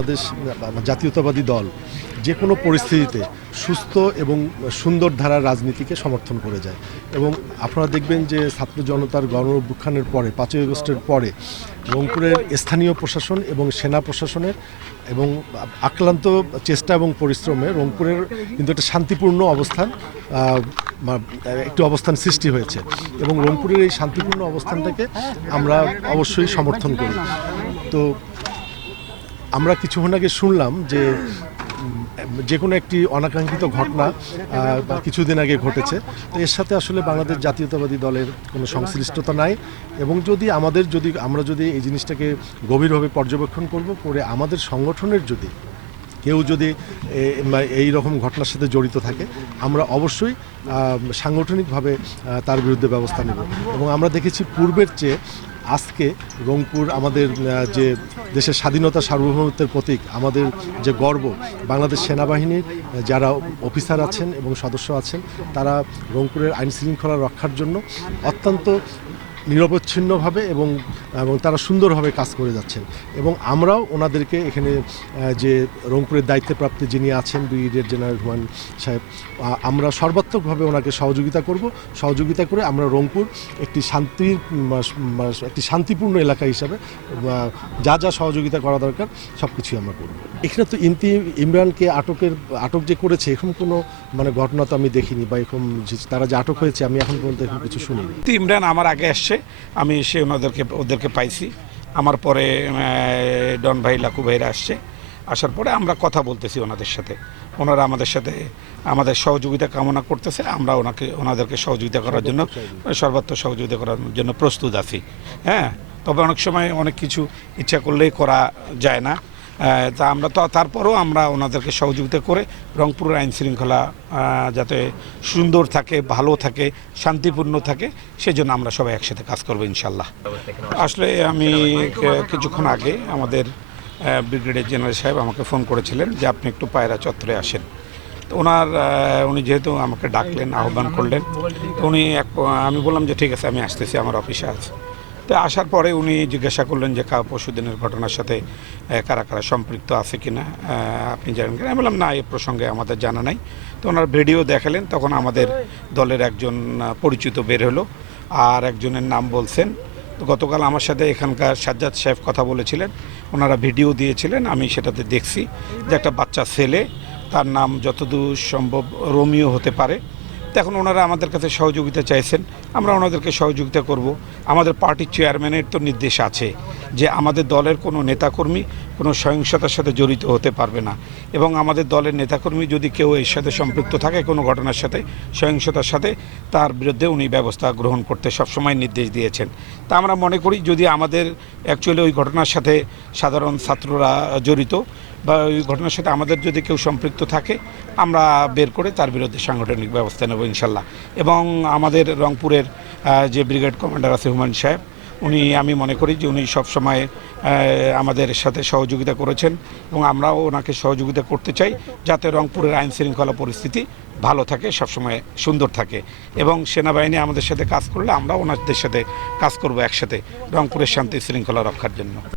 বাংলাদেশ জাতীয়তাবাদী দল যে কোনো পরিস্থিতিতে সুস্থ এবং সুন্দর ধারার রাজনীতিকে সমর্থন করে যায়। এবং আপনারা দেখবেন যে ছাত্র জনতার গণ পরে, পাঁচই আগস্টের পরে রংপুরের স্থানীয় প্রশাসন এবং সেনা প্রশাসনের এবং আক্রান্ত চেষ্টা এবং পরিশ্রমে রংপুরের কিন্তু একটা শান্তিপূর্ণ অবস্থান একটি অবস্থান সৃষ্টি হয়েছে। এবং রংপুরের এই শান্তিপূর্ণ অবস্থানটাকে আমরা অবশ্যই সমর্থন করি। তো আমরা কিছুক্ষণ আগে শুনলাম যে যে কোনো একটি অনাকাঙ্ক্ষিত ঘটনা কিছুদিন আগে ঘটেছে। তো এর সাথে আসলে বাংলাদেশ জাতীয়তাবাদী দলের কোনো সংশ্লিষ্টতা নাই এবং যদি আমাদের যদি, আমরা যদি এই জিনিসটাকে গভীরভাবে পর্যবেক্ষণ করব, করে আমাদের সংগঠনের যদি কেউ যদি এই রকম ঘটনার সাথে জড়িত থাকে, আমরা অবশ্যই সাংগঠনিকভাবে তার বিরুদ্ধে ব্যবস্থা নেব। এবং আমরা দেখেছি পূর্বের চেয়ে আজকে রংপুর আমাদের যে দেশের স্বাধীনতা সার্বভৌমত্বের প্রতীক, আমাদের যে গর্ব, বাংলাদেশ সেনাবাহিনীর, যারা অফিসার আছেন এবং সদস্য আছেন, তারা রংপুরের আইন শৃঙ্খলা রক্ষার জন্য অত্যন্ত নিরবচ্ছিন্নভাবে এবং এবং তারা সুন্দরভাবে কাজ করে যাচ্ছেন। এবং আমরাও ওনাদেরকে এখানে যে রংপুরের দায়িত্বে প্রাপ্ত যিনি আছেন, ব্রিগেডিয়ার জেনারেল হুমান সাহেব আমরা সর্বাত্মকভাবে ওনাকে সহযোগিতা করব। সহযোগিতা করে আমরা রংপুর একটি শান্তির একটি শান্তিপূর্ণ এলাকা হিসাবে যা যা সহযোগিতা করা দরকার সব কিছুই আমরা করব। এখানে তো ইমতি, ইমরানকে আটকের, আটক যে করেছে এখন কোনো মানে ঘটনা তো আমি দেখিনি বা যে- তারা যে আটক হয়েছে, আমি এখন পর্যন্ত এখন কিছু শুনিনি। ইমরান আমার আগে আসছে। আমি এসে ওনাদেরকে, ওদেরকে পাইছি। আমার পরে ডন ভাই, লাকু ভাইরা আসছে। আসার পরে আমরা কথা বলতেছি ওনাদের সাথে। ওনারা আমাদের সাথে, আমাদের সহযোগিতা কামনা করতেছে। আমরা ওনাকে, ওনাদেরকে সহযোগিতা করার জন্য, সর্বাত্ম সহযোগিতা করার জন্য প্রস্তুত আছি। হ্যাঁ তবে অনেক সময় অনেক কিছু ইচ্ছা করলেই করা যায় না। তা আমরা তো তারপরেও আমরা ওনাদেরকে সহযোগিতা করে রংপুরের আইন শৃঙ্খলা যাতে সুন্দর থাকে, ভালো থাকে, শান্তিপূর্ণ থাকে, সেজন্য আমরা সবাই একসাথে কাজ করব ইনশাল্লাহ। আসলে আমি কিছুক্ষণ আগে আমাদের ব্রিগেডিয়ার জেনারেল সাহেব আমাকে ফোন করেছিলেন যে আপনি একটু পায়রা চত্বরে আসেন। তো ওনার উনি যেহেতু আমাকে ডাকলেন, আহ্বান করলেন, তো উনি এক আমি বললাম যে ঠিক আছে, আমি আসতেছি, আমার অফিসে আছে। তো আসার পরে উনি জিজ্ঞাসা করলেন যে কা পশুদিনের ঘটনার সাথে কারা কারা সম্পৃক্ত আছে কি না আপনি জানেন কিনা? আমি বললাম, না, এ প্রসঙ্গে আমাদের জানা নাই। তো ওনার ভিডিও দেখালেন, তখন আমাদের দলের একজন পরিচিত বের হলো আর একজনের নাম বলছেন। গতকাল আমার সাথে এখানকার সাজ্জাদ সাহেব কথা বলেছিলেন, ওনারা ভিডিও দিয়েছিলেন, আমি সেটাতে দেখছি যে একটা বাচ্চা ছেলে, তার নাম যতদূর সম্ভব রোমিও হতে পারে। এখন ওনারা আমাদের কাছে সহযোগিতা চাইছেন আমরা ওনাদেরকে সহযোগিতা করব। আমাদের পার্টির চেয়ারম্যানের তো নির্দেশ আছে যে আমাদের দলের কোনো নেতাকর্মী কোনো সহিংসতার সাথে জড়িত হতে পারবে না। এবং আমাদের দলের নেতাকর্মী যদি কেউ এর সাথে সম্পৃক্ত থাকে কোনো ঘটনার সাথে, সহিংসতার সাথে, তার বিরুদ্ধে উনি ব্যবস্থা গ্রহণ করতে সবসময় নির্দেশ দিয়েছেন। তা আমরা মনে করি যদি আমাদের অ্যাকচুয়ালি ওই ঘটনার সাথে সাধারণ ছাত্ররা জড়িত বা ওই ঘটনার সাথে আমাদের যদি কেউ সম্পৃক্ত থাকে, আমরা বের করে তার বিরুদ্ধে সাংগঠনিক ব্যবস্থা নেব ইনশাল্লাহ। এবং আমাদের রংপুরের যে ব্রিগেড কমান্ডার আছে হুমান সাহেব, উনি আমি মনে করি যে উনি সবসময় আমাদের সাথে সহযোগিতা করেছেন এবং আমরাও ওনাকে সহযোগিতা করতে চাই যাতে রংপুরের আইন শৃঙ্খলা পরিস্থিতি ভালো থাকে সবসময় সুন্দর থাকে। এবং সেনাবাহিনী আমাদের সাথে কাজ করলে আমরা ওনাদের সাথে কাজ করব একসাথে রংপুরের শান্তি শৃঙ্খলা রক্ষার জন্য।